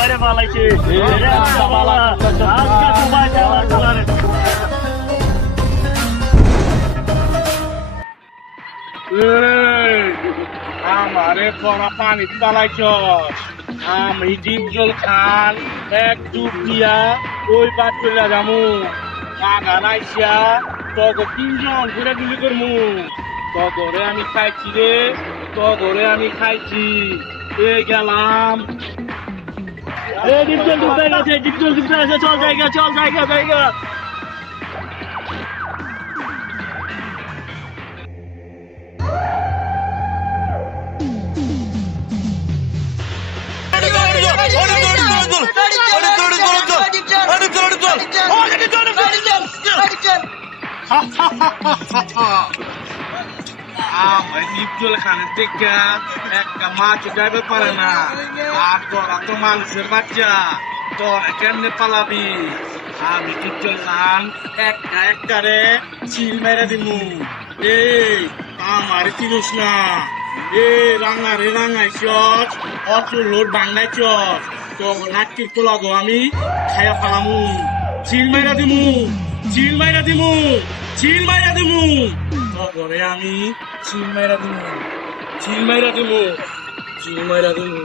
আরে পালাইছে আজকে তোমায় যাওয়ার বলারে আমারে পরা পানি পালাইছ আমি ডিপজল খান এক ডুব দিয়া ওই বাদ চলে যামু বাগান আইসা তগো তিনজন ঘুরে গুলি করমু তগরে আমি খাইছি রে তগরে আমি খাইছি এ গেলাম ডিপজল ডুবে গেছে ডিপজল ডুবে গেছে চল জায়গা আমার ডিপজল খানের থেকে একটা মাছ উঠাইতে পারে না আর তোরা তো মানুষের বাচ্চা তোরা কেমনে পালাবি আমি ডিপজল খান একটা রে চিল মেরে দিমু এই আমার চিনিস না এ রাঙাইছস অত লোড বাংলাইছস তো নাটকির তো লাগো আমি খাইয়া ফালামু চিল মাইরা দিমু তবে আমি চিল মাইরা দিমু